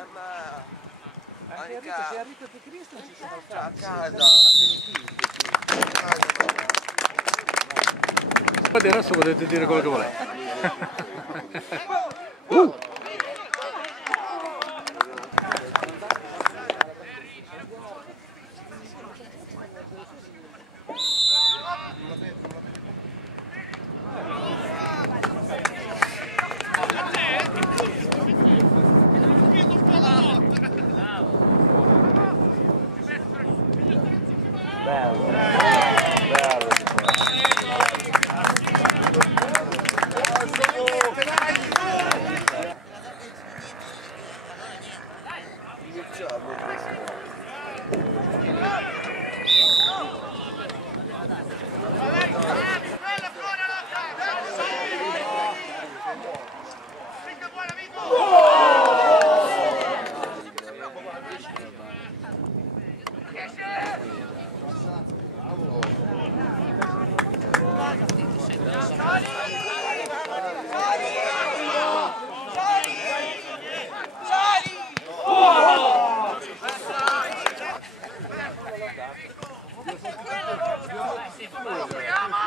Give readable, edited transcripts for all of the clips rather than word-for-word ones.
Anche Enrico, se Enrico e Cristo ci sono a casa. Adesso potete dire quello che volete.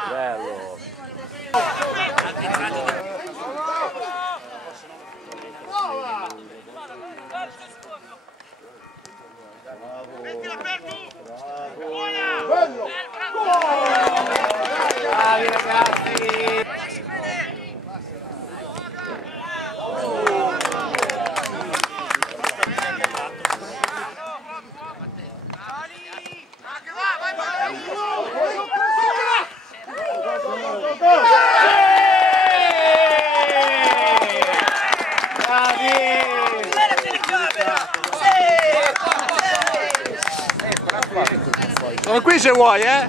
Bello. Mettila per tu! Bello! Bravi ragazzi! Sono qui se vuoi, eh?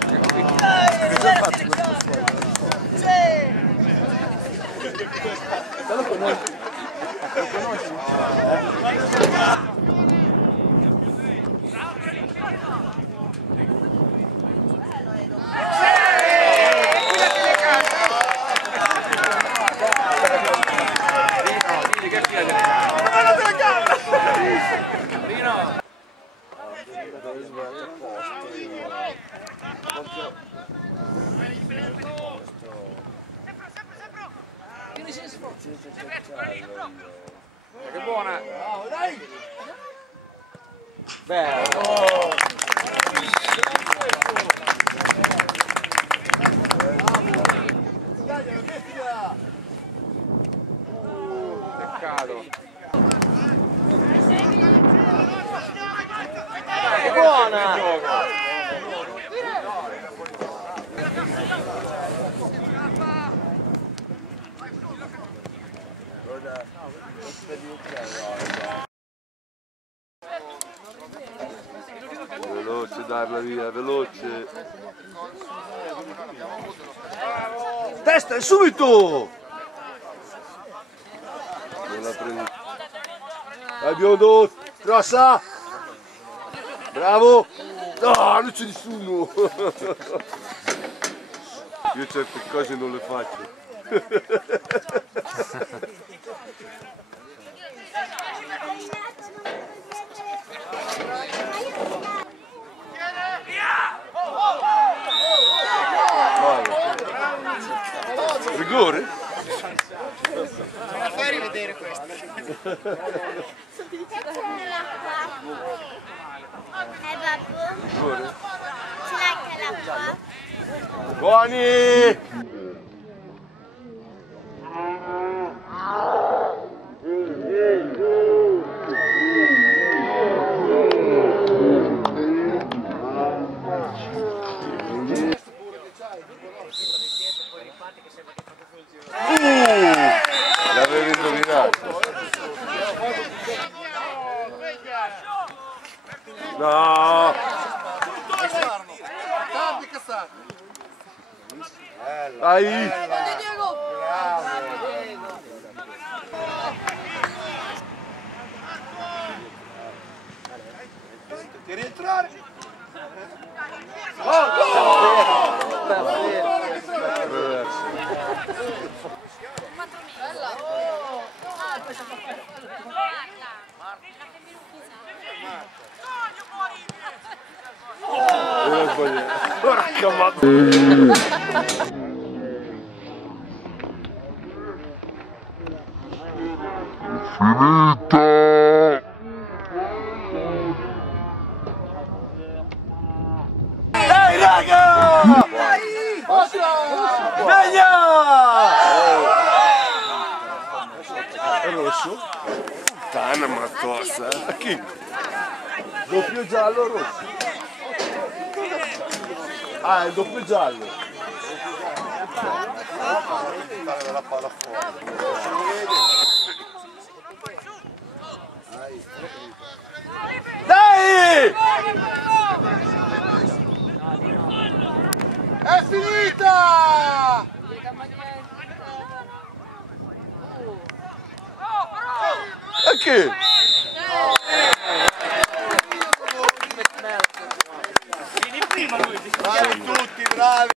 Lo conosci? Lo conosci? Che buona! Bello! Peccato! Che buona! Veloce, darla via, veloce. Testa, subito! Non la prendi. Dai biondo, grossa! Bravo! No, non c'è nessuno! Io certe cose non le faccio. Rigore? La fai rivedere questa. babbo? Rigore? Ce l'hai anche l'acqua? Buoni! L'avevi indovinato. No! Dai! Ti rientrare? Porca madonna. Dai raga! Sveglia! È rosso? Puttana ma tosta. A chi? Doppio giallo rosso. Ah, è il doppio giallo. La palla Dai! È finita! A chi? Bravi tutti, bravi!